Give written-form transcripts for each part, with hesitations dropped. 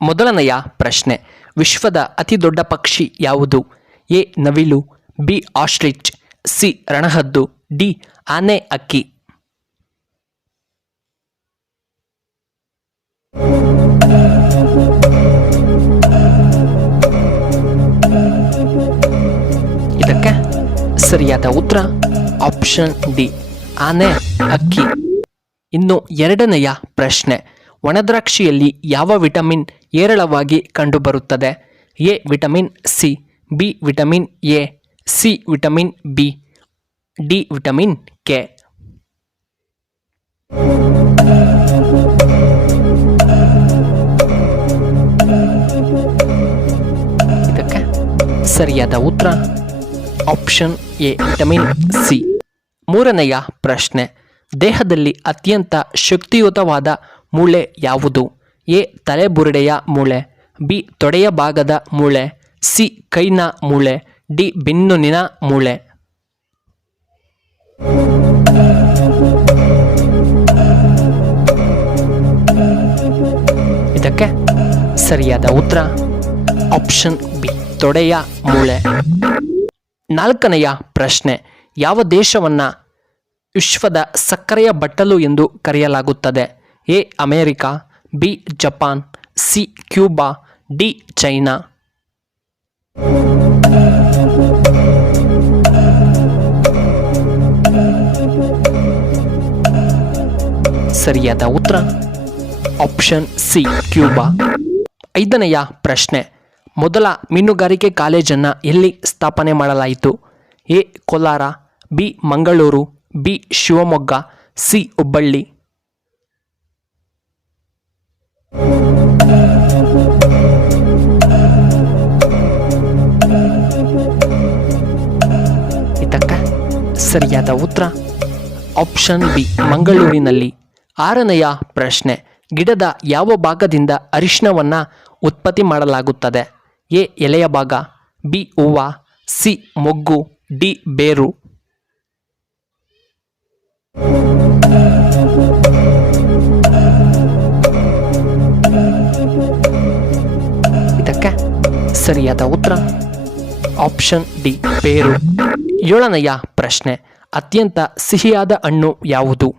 ಮೊದಲನೆಯ ಪ್ರಶ್ನೆ, ವಿಶ್ವದ ಅತಿ ದೊಡ್ಡ ಪಕ್ಷಿ ಯಾವುದು? ಎ ನವಿಲು, ಬಿ ಆಸ್ಟ್ರಿಚ್, ಸಿ ರಣಹದ್ದು, ಡಿ ಆನೆ ಹಕ್ಕಿ. ಇದಕ್ಕೆ ಸರಿಯಾದ ಉತ್ತರ ಆಪ್ಷನ್ ಡಿ ಆನೆ ಹಕ್ಕಿ. ಇನ್ನು ಎರಡನೆಯ ಪ್ರಶ್ನೆ, ಒಣದ್ರಾಕ್ಷಿಯಲ್ಲಿ ಯಾವ ವಿಟಮಿನ್ ಹೇರಳವಾಗಿ ಕಂಡುಬರುತ್ತದೆ? A vitamin C, B vitamin A, C vitamin B, D vitamin K. ಇದಕ್ಕೆ ಸರಿಯಾದ ಉತ್ತರ ಆಪ್ಷನ್ ಎ ವಿಟಮಿನ್ ಸಿ. ಮೂರನೆಯ ಪ್ರಶ್ನೆ, ದೇಹದಲ್ಲಿ ಅತ್ಯಂತ ಶಕ್ತಿಯುತವಾದ ಮೂಳೆ ಯಾವುದು? ಎ ತಲೆಬುರುಡೆಯ ಮೂಳೆ, ಬಿ ತೊಡೆಯ ಭಾಗದ ಮೂಳೆ, ಸಿ ಕೈನ ಮೂಳೆ, ಡಿ ಬೆನ್ನುನಿನ ಮೂಳೆ. ಇದಕ್ಕೆ ಸರಿಯಾದ ಉತ್ತರ ಆಪ್ಷನ್ ಬಿ ತೊಡೆಯ ಮೂಳೆ. ನಾಲ್ಕನೆಯ ಪ್ರಶ್ನೆ, ಯಾವ ದೇಶವನ್ನ ವಿಶ್ವದ ಸಕ್ಕರೆಯ ಬಟ್ಟಲು ಎಂದು ಕರೆಯಲಾಗುತ್ತದೆ? A America, B Japan, C Cuba, D China. ಸರಿಯಾದ ಉತ್ತರ ಆಪ್ಷನ್ ಸಿ ಕ್ಯೂಬಾ. ಐದನೆಯ ಪ್ರಶ್ನೆ, ಮೊದಲ ಮೀನುಗಾರಿಕೆ ಕಾಲೇಜನ್ನು ಎಲ್ಲಿ ಸ್ಥಾಪನೆ ಮಾಡಲಾಯಿತು? A Kolar, B Mangaluru, B Shivamogga, C Hubballi. ಇದಕ್ಕೆ ಸರಿಯಾದ ಉತ್ತರ ಆಪ್ಷನ್ ಬಿ ಮಂಗಳೂರಿನಲ್ಲಿ. ಆರನೆಯ ಪ್ರಶ್ನೆ, ಗಿಡದ ಯಾವ ಭಾಗದಿಂದ ಅರಿಶಿನವನ್ನು ಉತ್ಪತ್ತಿ ಮಾಡಲಾಗುತ್ತದೆ? ಎ ಎಲೆಯ ಭಾಗ, ಬಿ ಹೂವು, ಸಿ ಮೊಗ್ಗು, ಡಿ ಬೇರು. ಇದಕ್ಕೆ ಸರಿಯಾದ ಉತ್ತರ ಆಪ್ಷನ್ ಡಿ ಬೇರು. ಏಳನೆಯ ಪ್ರಶ್ನೆ, ಅತ್ಯಂತ ಸಿಹಿಯಾದ ಹಣ್ಣು ಯಾವುದು?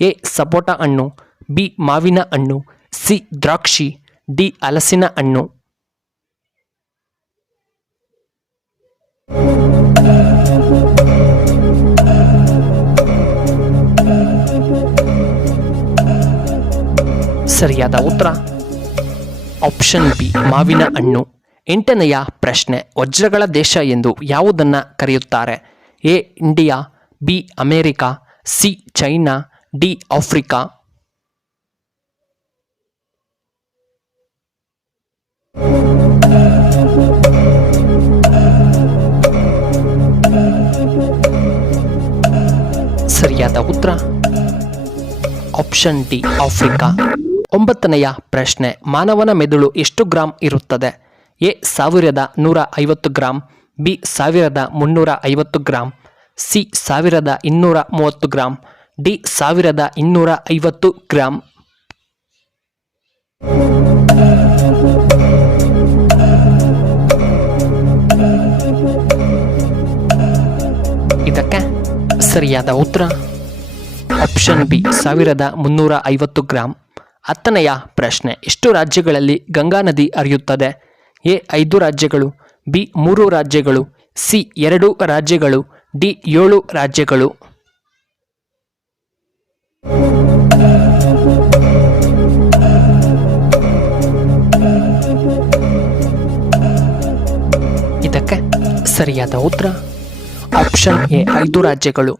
ಎ ಸಪೋಟ ಹಣ್ಣು, ಬಿ ಮಾವಿನ ಹಣ್ಣು, ಸಿ ದ್ರಾಕ್ಷಿ, ಡಿ ಹಲಸಿನ ಹಣ್ಣು. ಸರಿಯಾದ ಉತ್ತರ ಆಪ್ಷನ್ ಬಿ ಮಾವಿನ ಹಣ್ಣು. ಎಂಟನೆಯ ಪ್ರಶ್ನೆ, ವಜ್ರಗಳ ದೇಶ ಎಂದು ಯಾವುದನ್ನು ಕರೆಯುತ್ತಾರೆ? A India, B America, C China, D Africa. ಸರಿಯಾದ ಉತ್ತರ ಆಪ್ಷನ್ ಡಿ ಆಫ್ರಿಕಾ. ಒಂಬತ್ತನೆಯ ಪ್ರಶ್ನೆ, ಮಾನವನ ಮೆದುಳು ಎಷ್ಟು ಗ್ರಾಂ ಇರುತ್ತದೆ? A 1150 gram, B 1350 gram, C 1230 gram, D 1250 gram. ಇದಕ್ಕೆ ಸರಿಯಾದ ಉತ್ತರ ಆಪ್ಷನ್ ಬಿ 1350 ಗ್ರಾಂ. ಹತ್ತನೆಯ ಪ್ರಶ್ನೆ, ಎಷ್ಟು ರಾಜ್ಯಗಳಲ್ಲಿ ಗಂಗಾ ನದಿ ಹರಿಯುತ್ತದೆ? ಎ 5 ರಾಜ್ಯಗಳು, ಬಿ 3 ರಾಜ್ಯಗಳು, ಸಿ 2 ರಾಜ್ಯಗಳು, ಡಿ 7 ರಾಜ್ಯಗಳು. ಇದಕ್ಕೆ ಸರಿಯಾದ ಉತ್ತರ ಆಪ್ಷನ್ ಎ 5 ರಾಜ್ಯಗಳು.